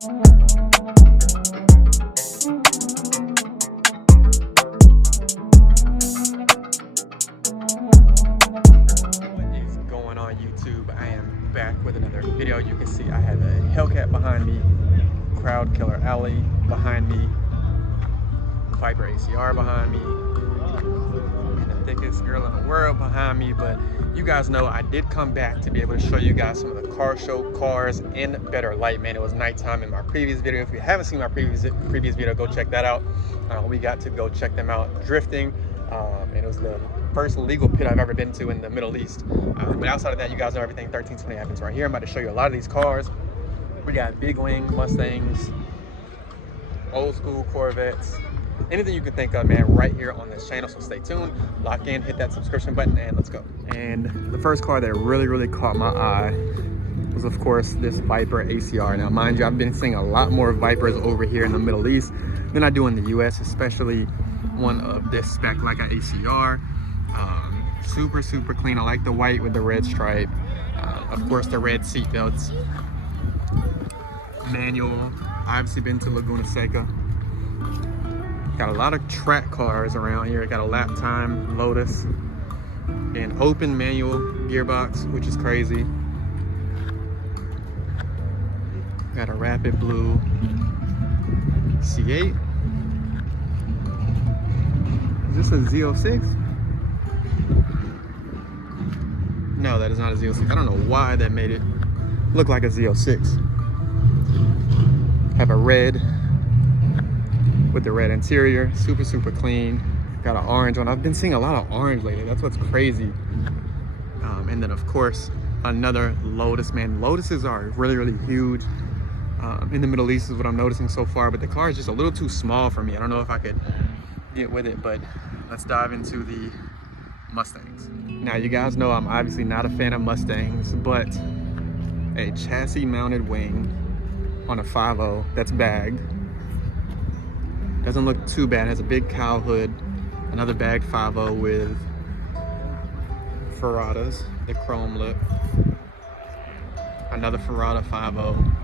YouTube? I am back with another video. You can see I have a Hellcat behind me, Crowd Killer Alley behind me, Viper ACR behind me, and the thickest girl in the world behind me. But you guys know I did come back to be able to show you guys some of the car show cars in better light, man. It was nighttime in my previous video. If you haven't seen my previous video, go check that out. We got to go check them out drifting, and it was the first legal pit I've ever been to in the Middle East. But outside of that, you guys know everything 1320 happens right here. I'm about to show you a lot of these cars. We got big wing Mustangs, old school Corvettes, anything you can think of, man, right here on this channel. So stay tuned, lock in, hit that subscription button, and let's go. And the first car that really caught my eye was, of course, this Viper ACR. Now, mind you, I've been seeing a lot more Vipers over here in the Middle East than I do in the US, especially one of this spec like an ACR. Super clean. I like the white with the red stripe. Of course, the red seat belts. Manual. Obviously been to Laguna Seca. Got a lot of track cars around here. Got a lap time Lotus. An open manual gearbox, which is crazy. Got a Rapid Blue C8. Is this a Z06? No, that is not a Z06. I don't know why that made it look like a Z06. Have a red with the red interior, super clean. Got an orange one. I've been seeing a lot of orange lately. That's what's crazy. And then of course another Lotus, man. Lotuses are really huge in the Middle East is what I'm noticing so far, but the car is just a little too small for me. I don't know if I could get with it, but let's dive into the Mustangs. Now, you guys know I'm obviously not a fan of Mustangs, but a chassis mounted wing on a 5.0 that's bagged doesn't look too bad. It has a big cowl hood, another bagged 5.0 with Ferratas, the chrome lip, another Ferrata 5.0.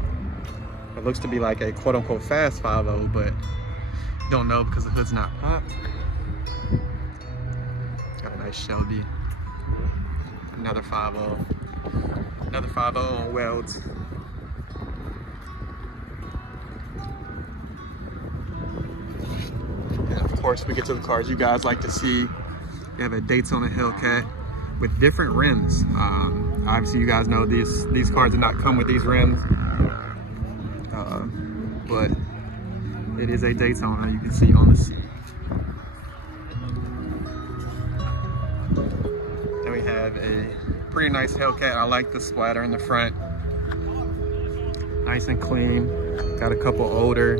It looks to be like a quote-unquote fast 5.0, but don't know because the hood's not popped. Got a nice Shelby. Another 5.0. Another 5.0 on welds. And of course, we get to the cars you guys like to see. You have a Daytona Hellcat with different rims. Obviously, you guys know these cars do not come with these rims. But it is a Daytona, you can see on the seat. Then we have a pretty nice Hellcat. I like the splatter in the front. Nice and clean. Got a couple older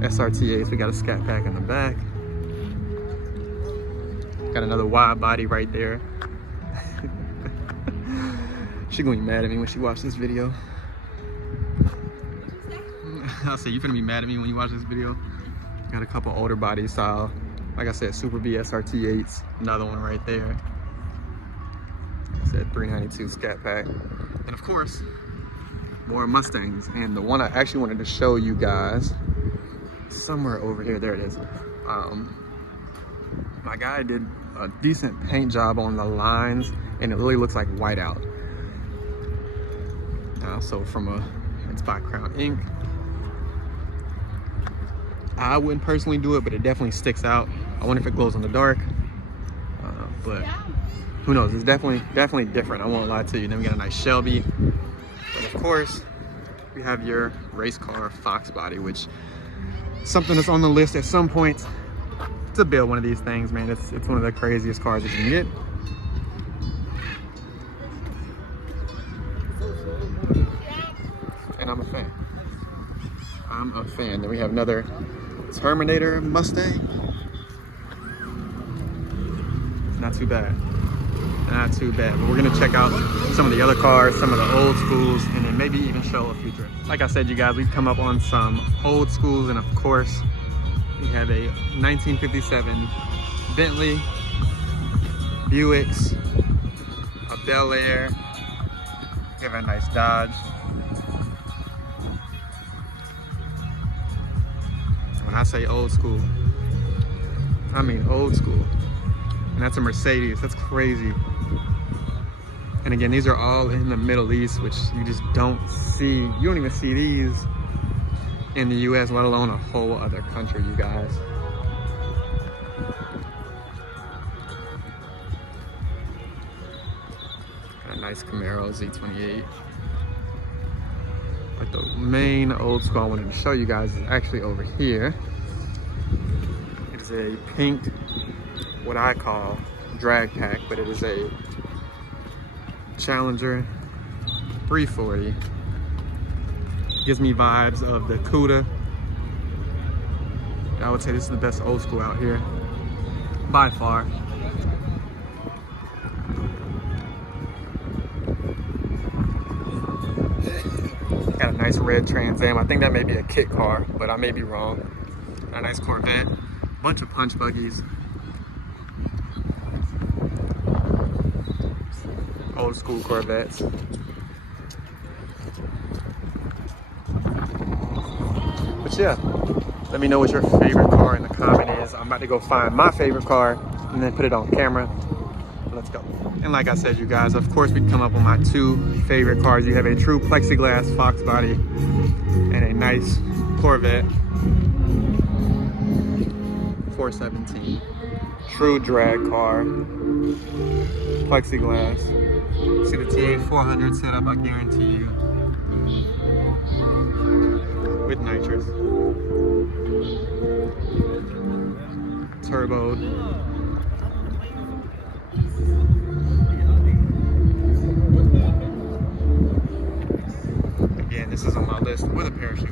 SRT8s. We got a Scat Pack in the back. Got another wide body right there. She's gonna be mad at me when she watches this video. I'll say you're gonna be mad at me when you watch this video. Got a couple older body style, like I said, Super B SRT8s. Another one right there. I said 392 Scat Pack. And of course, more Mustangs. And the one I actually wanted to show you guys, somewhere over here, there it is. My guy did a decent paint job on the lines, and it really looks like whiteout. So it's by Crown Ink. I wouldn't personally do it, but it definitely sticks out. I wonder if it glows in the dark, but who knows? It's definitely different. I won't lie to you. Then we got a nice Shelby, but of course we have your race car Fox body, which is something that's on the list at some point to build one of these things, man. It's one of the craziest cars that you can get. And I'm a fan. Then we have another Terminator Mustang. Not too bad. Not too bad. But we're gonna check out some of the other cars, some of the old schools, and then maybe even show a few drifts. Like I said, you guys, we've come up on some old schools, and of course, we have a 1957 Bentley, Buicks, a Bel Air. We have a nice Dodge. I say old school, I mean old school. And that's a Mercedes. That's crazy. And again, these are all in the Middle East, which you just don't see. You don't even see these in the US, let alone a whole other country, you guys. Got a nice Camaro Z28. But the main old school I wanted to show you guys is actually over here. It is a pink, what I call drag pack, but it is a Challenger 340. Gives me vibes of the Cuda. I would say this is the best old school out here, by far. Got a nice red Trans Am. I think that may be a kit car, but I may be wrong. Got a nice Corvette. Bunch of punch buggies. Old school Corvettes. But yeah, let me know what your favorite car in the comment is. I'm about to go find my favorite car and then put it on camera. Let's go. And like I said, you guys, of course we come up with my two favorite cars. You have a true plexiglass Fox body and a nice Corvette 417. True drag car, plexiglass. See the TA400 setup, I guarantee you. With nitrous. Turboed. Again, this is on my list with a parachute.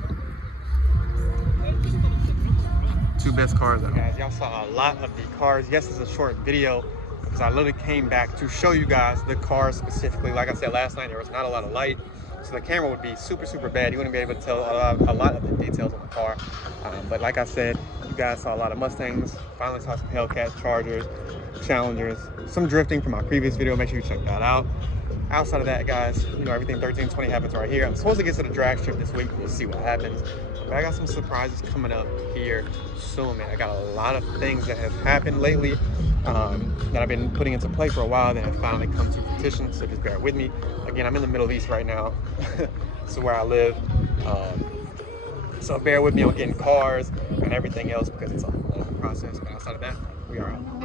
Two best cars ever. Guys, y'all saw a lot of the cars. Yes, it's a short video because I literally came back to show you guys the cars specifically. Like I said last night, there was not a lot of light, so the camera would be super bad. You wouldn't be able to tell a lot of the details on the car. But like I said, you guys saw a lot of Mustangs. Finally saw some Hellcats, Chargers, Challengers, some drifting from my previous video. Make sure you check that out. Outside of that, guys, you know, everything 1320 happens right here. I'm supposed to get to the drag strip this week. We'll see what happens. But I got some surprises coming up here soon, man. I got a lot of things that have happened lately that I've been putting into play for a while that have finally come to fruition, so just bear with me. Again, I'm in the Middle East right now. This is where I live. So bear with me on getting cars and everything else because it's a long process. But outside of that, we are out.